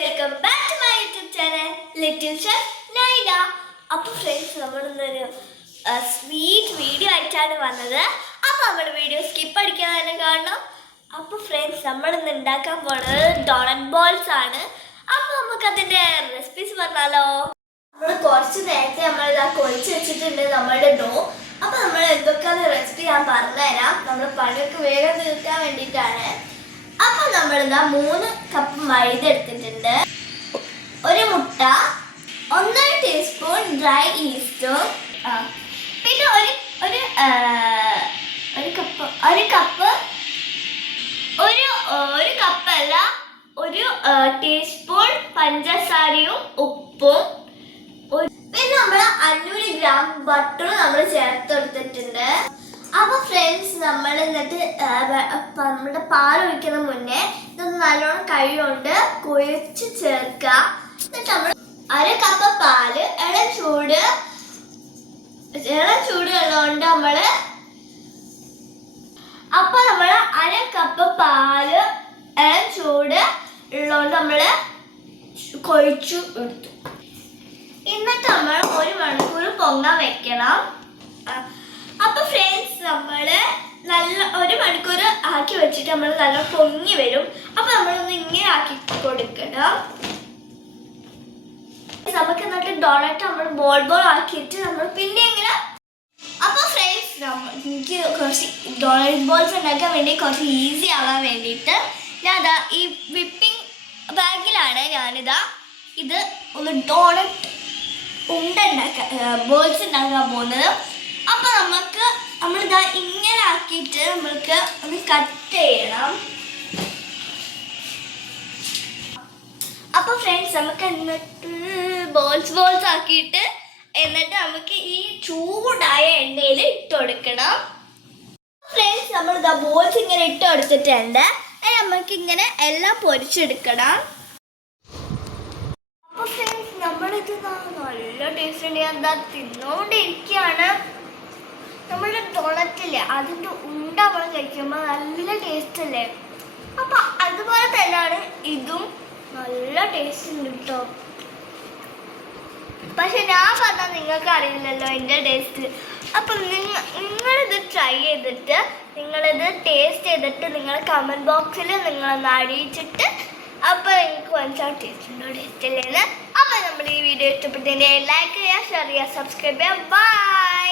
Welcome back to my YouTube channel little chef Naina. അപ്പോൾ friends, നമ്മളിന്നൊരു sweet video ആയിട്ടാണ് വന്നത്. അപ്പോൾ നമ്മൾ വീഡിയോ സ്കിപ്പ് അടിക്കാതെ തന്നെ കാണണം. അപ്പോൾ ഫ്രണ്ട്സ്, നമ്മളിന്ന് ഉണ്ടാക്കാൻ പോകുന്നത് ഡോണറ്റ് ബോൾസ് ആണ്. അപ്പോൾ നമുക്കതിൻ്റെ റെസിപ്പീസ് പറഞ്ഞാലോ. നമ്മൾ കുറച്ച് നേരത്തെ നമ്മളിതാ കൊഴിച്ച് വെച്ചിട്ടുണ്ട് നമ്മളുടെ ഡോ. അപ്പോൾ നമ്മൾ എന്തൊക്കെയാണ് റെസിപ്പി ഞാൻ പറഞ്ഞുതരാം. നമ്മൾ പണിയൊക്കെ വേഗം തീർക്കാൻ വേണ്ടിയിട്ടാണ്. അപ്പോൾ നമ്മളിതാ 3 കപ്പ് മൈദ എടുത്തിട്ടുണ്ട്, 1 മുട്ട, 1.5 ടീസ്പൂൺ ഡ്രൈ ഈസ്റ്റും, പിന്നെ ഒരു കപ്പല്ല 1 ടീസ്പൂൺ പഞ്ചസാരയും ഉപ്പും, പിന്നെ നമ്മൾ 500 ഗ്രാം ബട്ടറും നമ്മൾ ചേർത്ത് കൊടുത്തിട്ടുണ്ട്. അപ്പോൾ ഫ്രണ്ട്സ്, നമ്മൾ എന്നിട്ട് നമ്മുടെ പാൽ ഒഴിക്കുന്ന മുന്നേ ഇതൊന്ന് നല്ലോണം കൈ കൊണ്ട് കുഴച്ച് ചേർക്കുക. എന്നിട്ട് നമ്മൾ 1 കപ്പ് പാല് ഇളം ചൂട് ഉള്ളതുകൊണ്ട് നമ്മൾ 1 കപ്പ് പാല് ഇളം ചൂട് ഉള്ളതുകൊണ്ട് നമ്മൾ കുഴച്ചു എടുത്തു. എന്നിട്ട് നമ്മൾ 1 മണിക്കൂർ പൊങ്ങാൻ വെക്കണം. അപ്പോൾ ഫ്രണ്ട്സ്, നമ്മൾ നല്ല 1 മണിക്കൂർ ആക്കി വെച്ചിട്ട് നമ്മൾ നല്ല പൊങ്ങി വരും. അപ്പോൾ നമ്മളൊന്ന് ഇങ്ങനെ ആക്കി കൊടുക്കണം. നമുക്ക് എന്നിട്ട് ഡോണറ്റ് നമ്മൾ ബോൾ ആക്കിയിട്ട് നമ്മൾ പിന്നെ ഇങ്ങനെ. അപ്പോൾ ഫ്രണ്ട്സ്, എനിക്ക് കുറച്ച് ഡോണറ്റ് ബോൾസ് ഉണ്ടാക്കാൻ വേണ്ടി കുറച്ച് ഈസി ആവാൻ വേണ്ടിയിട്ട് ഞാനിതാ ഈ വിപ്പിംഗ് ബാഗിലാണ് ഇത് ഒന്ന് ഡോണറ്റ് ബോൾസ് ഉണ്ടാക്കാൻ പോകുന്നത്. അപ്പോൾ നമ്മളിതാ ഇങ്ങനെ ആക്കിയിട്ട് നമ്മൾക്ക് ഒന്ന് കട്ട് ചെയ്യണം. അപ്പോൾ ഫ്രണ്ട്സ്, നമുക്ക് എന്നിട്ട് ബോൾസ് ആക്കിയിട്ട് എന്നിട്ട് നമുക്ക് ഈ ചൂടായ എണ്ണയിൽ ഇട്ട് കൊടുക്കണം. ഫ്രണ്ട്സ്, നമ്മളിതാ ബോൾസ് ഇങ്ങനെ ഇട്ട് കൊടുത്തിട്ടുണ്ട്. നമുക്ക് ഇങ്ങനെ എല്ലാം പൊരിച്ചെടുക്കണം. അപ്പോൾ ഫ്രണ്ട്സ്, നമ്മളിത് നല്ല ടേസ്റ്റ് ഉണ്ട്. എന്താ തിന്നുകൊണ്ടിരിക്കുകയാണ്. നമ്മളുടെ ഡോണറ്റില്ലേ, അതിൻ്റെ ഉണ്ട നമ്മൾ കഴിക്കുമ്പോൾ നല്ല ടേസ്റ്റ് അല്ലേ. അപ്പം അതുപോലെ തന്നെയാണ് ഇതും, നല്ല ടേസ്റ്റ് ഉണ്ട് കേട്ടോ. പക്ഷെ ഞാൻ പറഞ്ഞാൽ നിങ്ങൾക്ക് അറിയില്ലല്ലോ എൻ്റെ ടേസ്റ്റ്. അപ്പം നിങ്ങളിത് ട്രൈ ചെയ്തിട്ട് നിങ്ങളിത് ടേസ്റ്റ് ചെയ്തിട്ട് നിങ്ങൾ കമൻറ്റ് ബോക്സിൽ നിങ്ങളൊന്ന് അറിയിച്ചിട്ട് അപ്പോൾ നിങ്ങൾക്ക് മനസ്സിലാവും ടേസ്റ്റ് ഉണ്ടോ ടേസ്റ്റ് ഇല്ലേന്ന്. അപ്പോൾ നമ്മൾ ഈ വീഡിയോ ഇഷ്ടപ്പെട്ടതിൻ്റെ ലൈക്ക് ചെയ്യുക, ഷെയർ ചെയ്യുക, സബ്സ്ക്രൈബ് ചെയ്യുക. ബൈ.